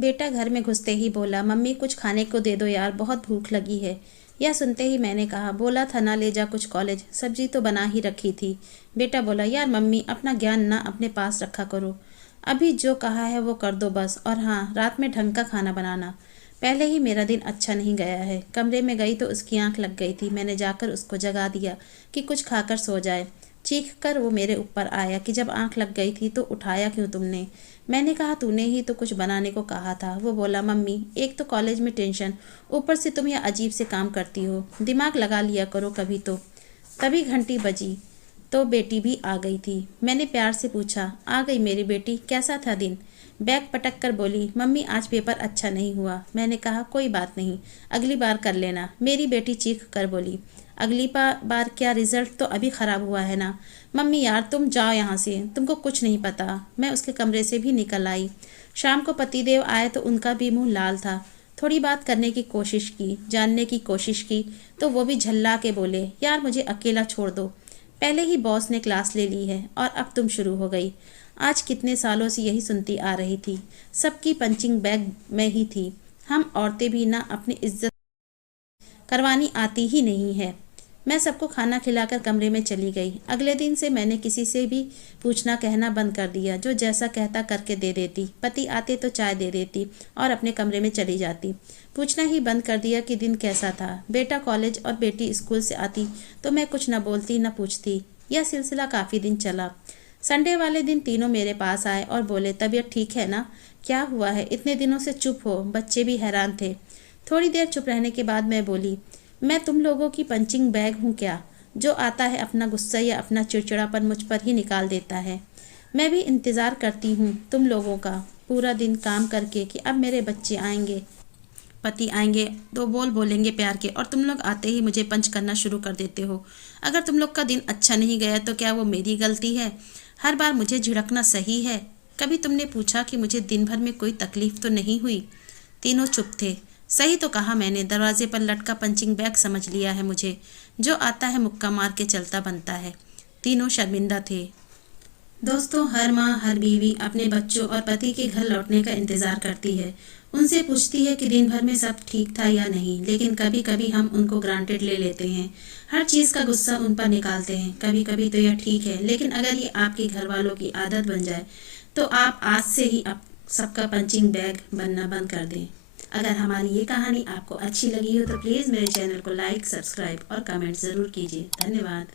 बेटा घर में घुसते ही बोला, मम्मी कुछ खाने को दे दो यार, बहुत भूख लगी है। यह सुनते ही मैंने कहा, बोला था ना ले जा कुछ कॉलेज, सब्जी तो बना ही रखी थी। बेटा बोला, यार मम्मी अपना ज्ञान ना अपने पास रखा करो, अभी जो कहा है वो कर दो बस। और हाँ, रात में ढंग का खाना बनाना। पहले ही मेरा दिन अच्छा नहीं गया है। कमरे में गई तो उसकी आंख लग गई थी। मैंने जाकर उसको जगा दिया कि कुछ खाकर सो जाए। चीख कर वो मेरे ऊपर आया कि जब आंख लग गई थी तो उठाया क्यों तुमने। मैंने कहा, तूने ही तो कुछ बनाने को कहा था। वो बोला, मम्मी एक तो कॉलेज में टेंशन, ऊपर से तुम यह अजीब से काम करती हो, दिमाग लगा लिया करो कभी तो। तभी घंटी बजी तो बेटी भी आ गई थी। मैंने प्यार से पूछा, आ गई मेरी बेटी, कैसा था दिन। बैग पटक कर बोली, मम्मी आज पेपर अच्छा नहीं हुआ। मैंने कहा, कोई बात नहीं, अगली बार कर लेना। मेरी बेटी चीख कर बोली, अगली बार क्या, रिजल्ट तो अभी ख़राब हुआ है ना। मम्मी यार तुम जाओ यहाँ से, तुमको कुछ नहीं पता। मैं उसके कमरे से भी निकल आई। शाम को पतिदेव आए तो उनका भी मुंह लाल था। थोड़ी बात करने की कोशिश की, जानने की कोशिश की, तो वो भी झल्ला के बोले, यार मुझे अकेला छोड़ दो, पहले ही बॉस ने क्लास ले ली है और अब तुम शुरू हो गई। आज कितने सालों से यही सुनती आ रही थी, सबकी पंचिंग बैग में ही थी। हम औरतें भी ना अपनी इज्जत करवानी आती ही नहीं है। मैं सबको खाना खिलाकर कमरे में चली गई। अगले दिन से मैंने किसी से भी पूछना कहना बंद कर दिया, जो जैसा कहता करके दे देती। पति आते तो चाय दे देती और अपने कमरे में चली जाती। पूछना ही बंद कर दिया कि दिन कैसा था। बेटा कॉलेज और बेटी स्कूल से आती तो मैं कुछ न बोलती न पूछती। यह सिलसिला काफ़ी दिन चला। संडे वाले दिन तीनों मेरे पास आए और बोले, तबीयत ठीक है ना, क्या हुआ है, इतने दिनों से चुप हो। बच्चे भी हैरान थे। थोड़ी देर चुप रहने के बाद मैं बोली, मैं तुम लोगों की पंचिंग बैग हूँ क्या, जो आता है अपना गुस्सा या अपना चिड़चिड़ापन मुझ पर ही निकाल देता है। मैं भी इंतज़ार करती हूँ तुम लोगों का, पूरा दिन काम करके कि अब मेरे बच्चे आएंगे, पति आएंगे, दो बोल बोलेंगे प्यार के, और तुम लोग आते ही मुझे पंच करना शुरू कर देते हो। अगर तुम लोग का दिन अच्छा नहीं गया तो क्या वो मेरी गलती है। हर बार मुझे झिड़कना सही है। कभी तुमने पूछा कि मुझे दिन भर में कोई तकलीफ तो नहीं हुई। तीनों चुप थे। सही तो कहा मैंने, दरवाजे पर लटका पंचिंग बैग समझ लिया है मुझे, जो आता है मुक्का मार के चलता बनता है। तीनों शर्मिंदा थे। दोस्तों, हर माँ हर बीवी अपने बच्चों और पति के घर लौटने का इंतज़ार करती है। उनसे पूछती है कि दिन भर में सब ठीक था या नहीं, लेकिन कभी कभी हम उनको ग्रांटेड ले लेते हैं, हर चीज़ का गुस्सा उन पर निकालते हैं। कभी कभी तो यह ठीक है, लेकिन अगर ये आपके घर वालों की आदत बन जाए तो आप आज से ही आप सबका पंचिंग बैग बनना बंद कर दें। अगर हमारी ये कहानी आपको अच्छी लगी हो तो प्लीज़ मेरे चैनल को लाइक, सब्सक्राइब और कमेंट ज़रूर कीजिए। धन्यवाद।